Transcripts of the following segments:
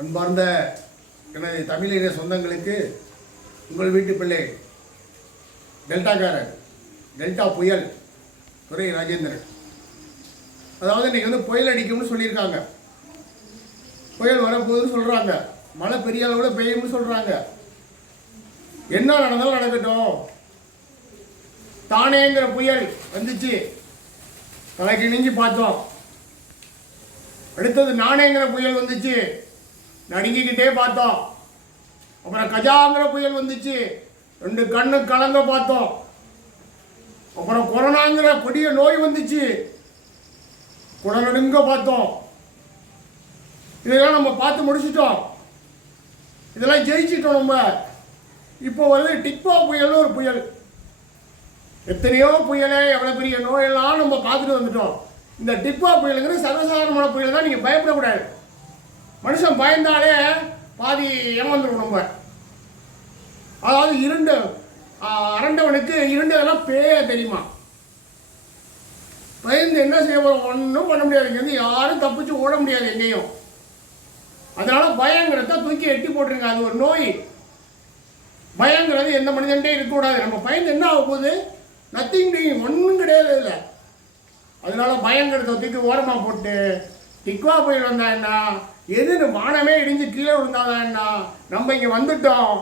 அன்பார்ந்த எனது தமிழின சொந்தங்களுக்கு உங்கள் வீட்டு பிள்ளை டெல்டாக்காரர் டெல்டா புயல் துறை ராஜேந்திரன். அதாவது இன்னைக்கு வந்து புயல் அடிக்கும்னு சொல்லியிருக்காங்க. புயல் வரப்போகுதுன்னு சொல்கிறாங்க மழை பெரிய அளவில் பெய்யும்னு சொல்கிறாங்க என்ன நடந்தாலும் நடக்கட்டும். தானேங்கிற புயல் வந்துச்சு. தலைக்கு நெஞ்சு பார்த்தோம். அடுத்தது நானேங்கிற புயல் வந்துச்சு. நடுங்கிக்கிட்டே பார்த்தோம். அப்புறம் கஜாங்கிற புயல் வந்துச்சு. ரெண்டு கண்ணு கலங்க பார்த்தோம். அப்புறம் கொரோனாங்கிற கொடிய நோய் வந்துச்சு. குடலடுங்க பார்த்தோம். இதெல்லாம் நம்ம பார்த்து முடிச்சிட்டோம். இதெல்லாம் ஜெயிச்சிட்டோம் நம்ம. இப்போ வந்து டிக்பா புயல்னு ஒரு புயல். எத்தனையோ புயலே எவ்வளோ பெரிய நோயெல்லாம் நம்ம பார்த்துட்டு வந்துட்டோம். இந்த டிப்பா புயலுங்கிறது சர்வசாதாரணமான புயல் தான் நீங்கள் பயப்படக்கூடாது. மனுஷன் பயந்தாலே பாதி ஏமாந்துடும் நம்ம. அதாவது இருண்டு அரண்டவனுக்கு இருண்டதெல்லாம் பேய தெரியுமா? பயந்து என்ன செய்ய போகிறோம் ஒன்றும் பண்ண முடியாது. இங்கேருந்து யாரும் தப்பிச்சு ஓட முடியாது எங்கேயும். அதனால் பயங்கிறத தூக்கி எட்டி போட்டுருங்க அது ஒரு நோய். பயங்கிறது எந்த மனிதன்டே இருக்கக்கூடாது. நம்ம பயந்து என்ன ஆக போகுது? நத்திங் டூயிங் ஒன்றும் கிடையாது இல்லை. அதனால பயங்கிறத தூக்கி ஓரமாக போட்டு டிக்வா புயல் வந்தா என்ன? எது வானமே இடிஞ்சு கீழே விழுந்தாதான்னா என்ன நம்ம இங்கே வந்துட்டோம்.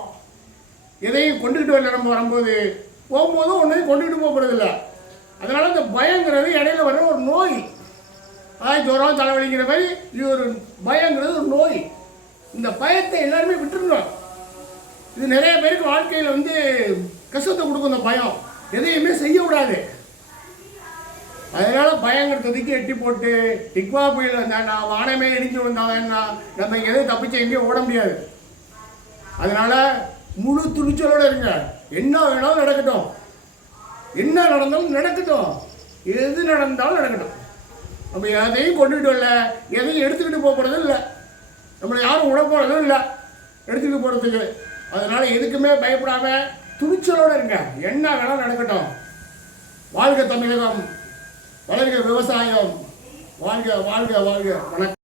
எதையும் கொண்டுக்கிட்டு வரல நம்ம வரும்போது. போகும்போதும் ஒன்றையும் கொண்டுக்கிட்டு போக போகிறதில்ல அதனால் இந்த பயங்கிறது இடையில வர ஒரு நோய். அதாவது ஜுரம் தலைவலிங்கிற மாதிரி இது ஒரு பயங்கிறது ஒரு நோய். இந்த பயத்தை எல்லாருமே விட்டுருந்தோம் இது நிறைய பேருக்கு வாழ்க்கையில் வந்து கஷ்டத்தை கொடுக்கும் இந்த பயம். எதையுமே செய்ய விடாது அதனால பயங்கிறதுக்கு எட்டி போட்டு டிக்வா புயல் வந்தாண்டா வானமே இடிஞ்சு வந்தாங்கன்னா நம்ம இங்க எதுவும் தப்பிச்சு எங்கேயும் ஓட முடியாது. அதனால முழு துணிச்சலோடு இருங்க. என்ன வேணாலும் நடக்கட்டும். என்ன நடந்தாலும் நடக்கட்டும். எது நடந்தாலும் நடக்கட்டும். நம்ம எதையும் கொண்டுகிட்டு வரல. எதையும் எடுத்துக்கிட்டு போக போகிறதும் இல்லை. நம்மளை யாரும் விட போகிறதும் இல்லை. எடுத்துக்கிட்டு போகிறதுக்கு அதனால் எதுக்குமே பயப்படாமல் துணிச்சலோடு இருங்க. என்ன வேணாலும் நடக்கட்டும். வாழ்க தமிழகம். விவசாயம். வாழ்க வாழ்க வாழ்க. வணக்கம்.